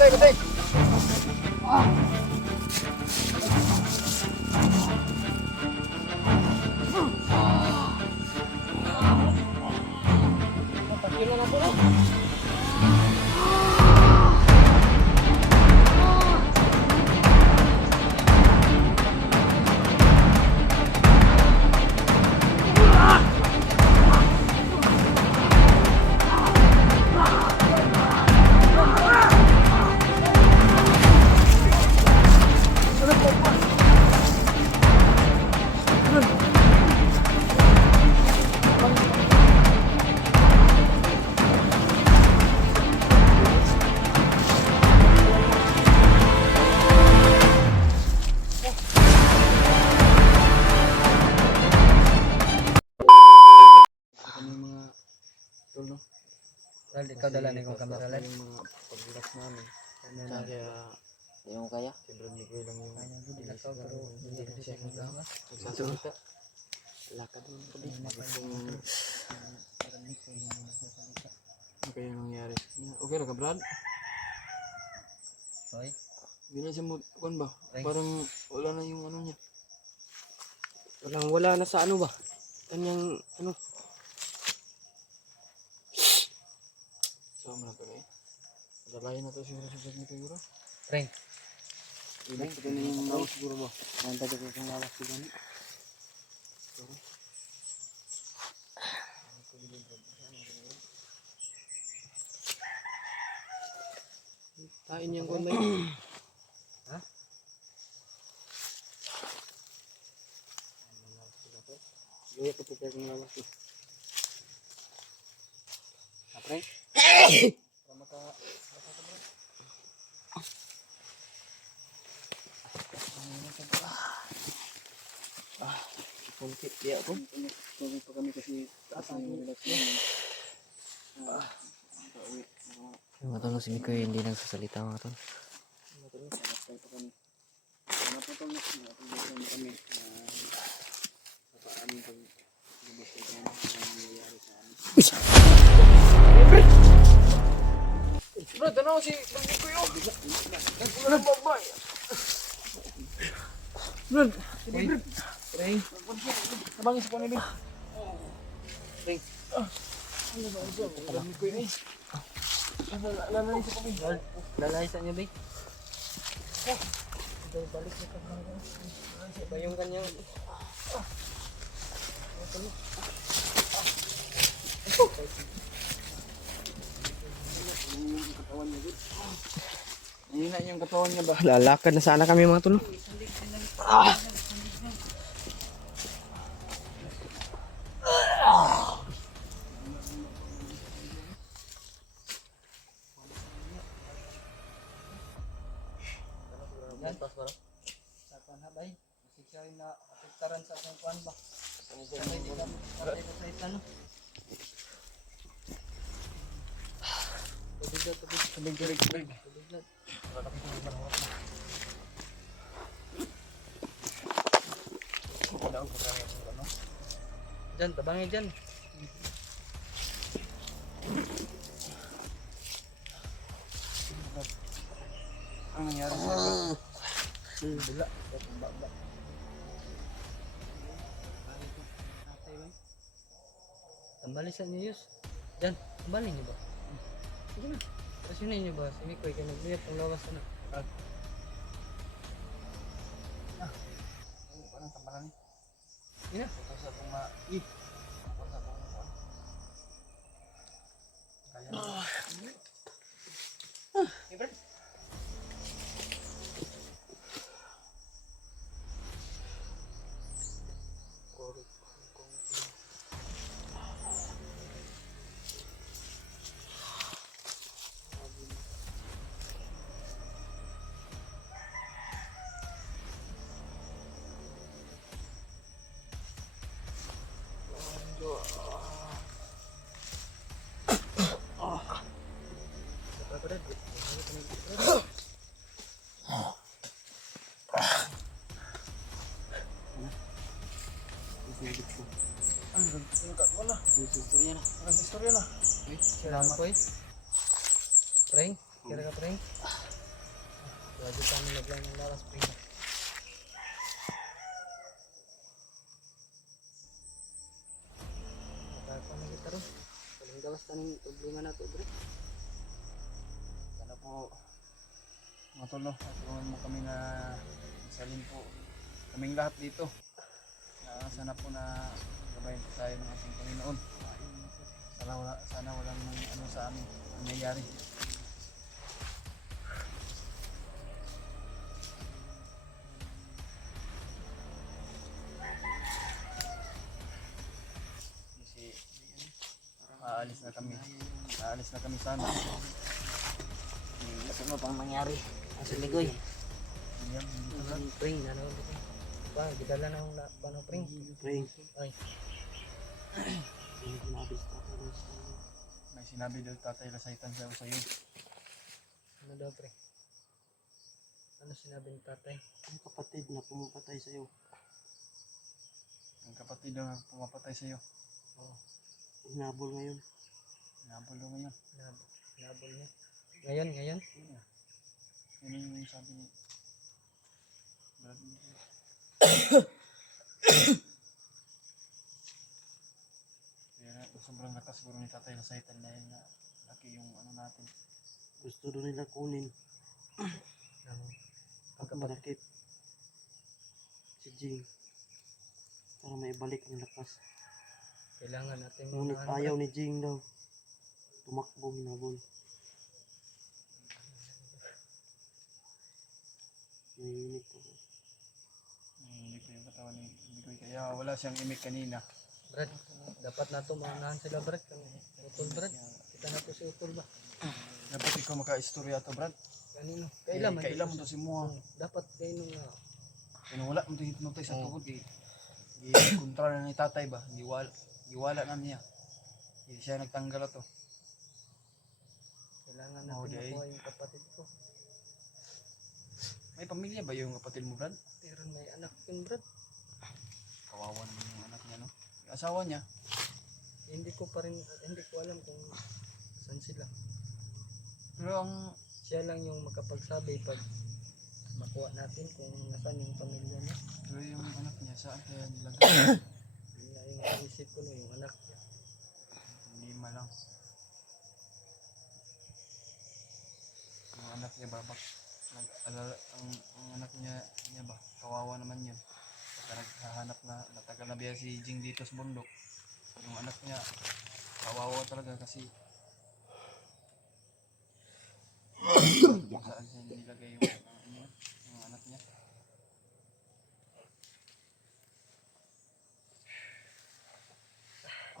Patay, patay. Patay na po na. Dahil ikaw dala na yung camera live. Yung mga pag-relax namin. Ano na? Kaya, Hindi mo kaya? sobrang ligoy lang yung Kaya ko dila to pero hindi ko siya magawa. nagsasalita. Lakad mo pa din. Kung Marami ko yung nagsasalita. ano kaya nangyari sa kanya. Okay na ka, Brad? Hoy, Hindi na siya kuwan ba? Ay. Parang wala na yung ano niya. Wala na sa ano ba? Kanyang ano? Sama na pala eh. Dalayan na to siguro sa segment siguro. Frank. Ibig ko na yung mouse siguro ba? Nanda ko kung lawas ko gani. Tain yung kuwan ba? Ha? Gaya ko prepare ng lawas ko. Apre? Konti dia ako. Kami pa kami kasi tatang relax naman. Yung mga tol, si Mikoy hindi nagsasalita mga tol. Bro, tanaw si Bang ko yun. Nagpula ng babay. Bro, sige bro. Frank. Nabangis ko nila. Frank. Ano ba ito? Bang ko yun eh. Lalay sa kami. Lalay sa niya, bay. Balik na ka. Iba yung kanyang... Hina yung katawan niya ba? Lalakad na sana kami mga tol. Yan, pas bro. Sa kuan ha, bay. Kasi siya yung na-apektaran sa akong kuan ba. Sa may di ka patay ko sa isa, no? Tubig na, tubig. Tubig. Tubig na. Diyan, tabangin dyan. Ang nangyari sa Bila. Tambalisan niyo yus. Diyan, tambalin niyo ba? Sige na. Kasi yun niyo ba? Si Mikoy kayo nagliyap ang lawas na. Parang tambalan ni. Sige na. Ito sa kung ma... Ih! Ito sa kung ma... Kaya na. Wala. Istorya na. Ang istorya na. Salamat po eh. Preng, kira ka preng. Lagi kami naglang ng lawas pre. Nakaka na kita ron. Paling gawas taning problema na to bre. Sana po matulo at tulungan mo kami na isalin po kaming lahat dito. Sana po na gabayan po tayo ng ating Panginoon. Sana walang ano sa amin ang nangyayari. Kasi aalis na kami sana. Kasi mo pang mangyari. Ang siligoy. Yan, hindi ko lang. Pring, ano dito? Pa, gidala na akong paano pring? Pring. Ay. May sinabi daw tatay Lasaitan sa iyo. Ano daw pre? Ano sinabi ni tatay? Ang kapatid na pumapatay sa iyo. Ang kapatid daw na pumapatay sa iyo. Oo. Hinabol ngayon. Nabol daw ngayon. Nabol niya. Ngayon? Yun yung sabi ni Brad. Kaya sobrang lakas siguro ni tatay Lasaitan dahil na laki yung ano natin. Gusto doon nila kunin. At marakit. Si Jing. Para maibalik ang lakas. Kailangan natin Ngunit unahan, ayaw ni Jing daw. Tumakbo, hinabol. Nanginig ko. Hindi ko yung katawan ni Bigoy. Kaya wala siyang imik kanina. Brad, dapat na ito maunahan sila Brad. Utol Brad. Kita na to si Utol ba? Dapat ikaw maka-istorya to Brad. Kanino? Kailan man. Kailan mo to si Muha. Dapat kayo nung Kaya wala mo to hinutay sa tukod. Kontra na ni tatay ba? Giwala na niya. Hindi siya nagtanggal to. kailangan Oh, natin di. makuha yung kapatid ko. May pamilya ba yung kapatid mo Brad? Pero may anak yun Brad. Kawawa naman yung anak niya no. Yung asawa niya. Hindi ko alam kung saan sila. Pero ang Siya lang yung makapagsabi pag makuha natin kung nasaan yung pamilya niya. pero yung anak niya saan kaya nilagay? Yun nga yung isip ko no, yung anak niya. Hindi malang. Yung anak niya ba? Ang anak niya ba? Kawawa naman yun. Pagka naghahanap na, natagal na biya si Jing dito sa bundok. Yung anak niya, kawawa talaga kasi kung saan siya nilagay yung anak niya.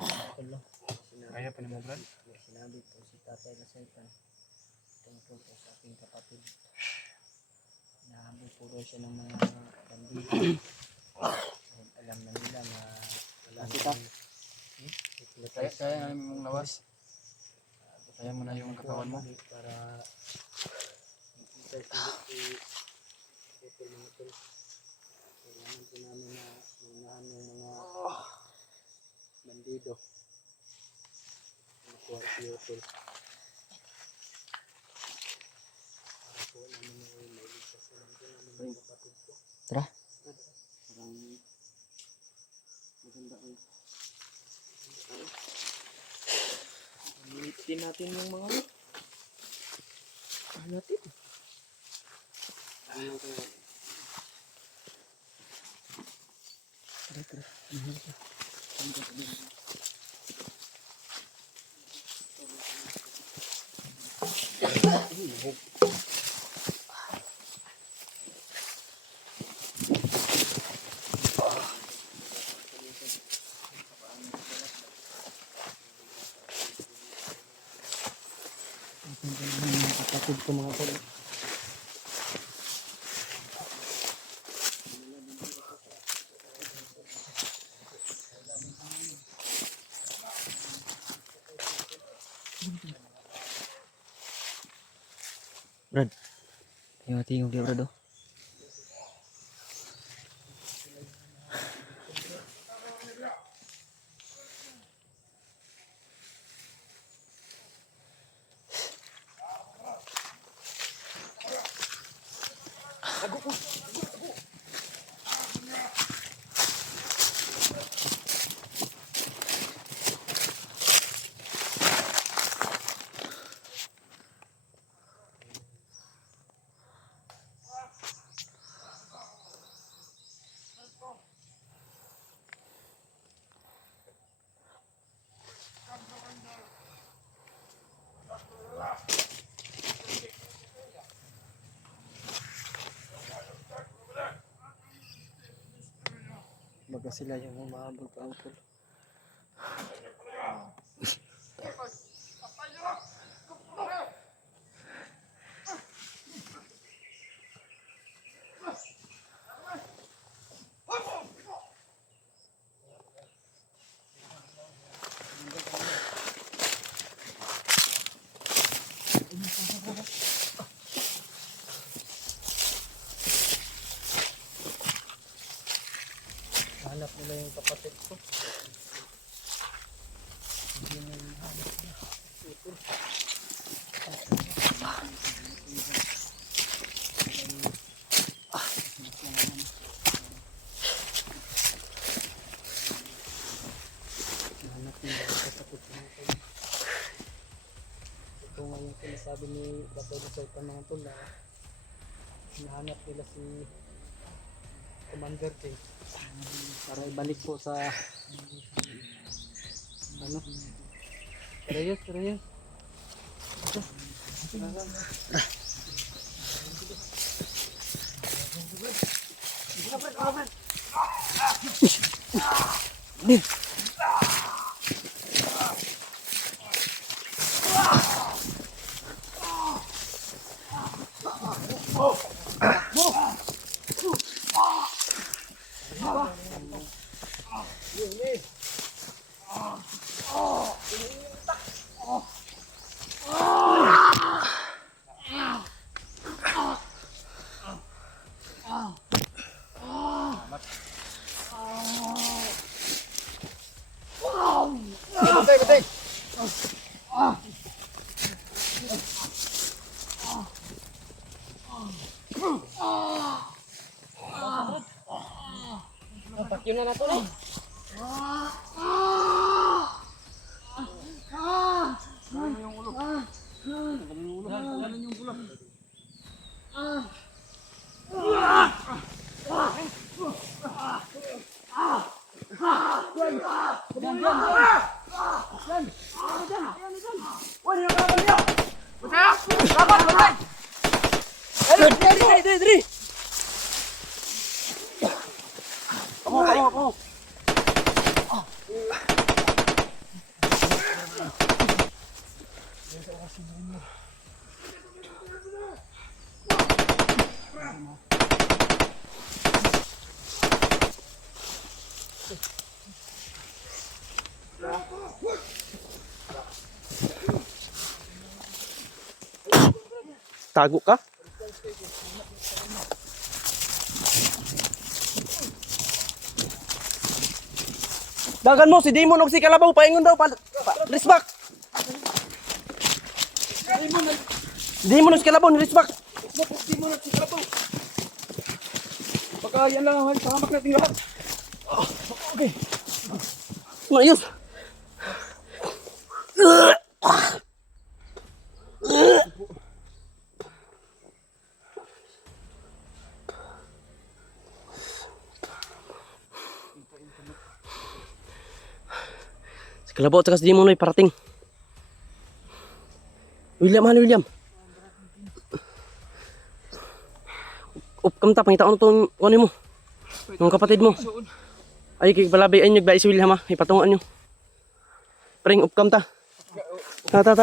Ako lang. Kaya pa ni mo Brad? Sinabi po si Tatay Lasaitan tungkol po sa aking kapatid. Nahabol po daw siya ng mga bandido. Dahil alam na nila na wala na Kaya nga mong lawas. Kaya mo na yung katawan mo. para makita si Utol mga Utol. Kailangan po namin na maunahan yung mga bandido. Makuha si Utol. Para po namin na mailigtas na lang po namin yung kapatid ko. Tara. Parang maganda kayo. Ulitin natin yung mga natin. Ano kayo? Tara. Kapatid ko mga Utol. Brad. Tingog dia Brad oh. Baga sila yung humahabol pa ang pool. Hanap nila yung kapatid ko. Hindi na yung hanap nila. Ito. Hanap nila yung kapatid ko. Ito nga yung sinasabi ni Batay sa itong mga tula. Hinahanap nila si Commander King para ibalik po sa ano Reyes Batay! Pakyo na nato eh. Tago ka? Dagan mo si Demon og si Kalabaw paingon daw Risbak. Demon og si Kalabaw ni Risbak. Baka yan lang ang pahamak natin lahat. Okay. Ayos. Si Kalabaw at si Demon ay parating. William. Kam ta pangitaon tong ano mo. Ng kapatid mo. Ay kay balabay ay nagba si William ha. Ipatungan nyo. Pring kam ta. Ta.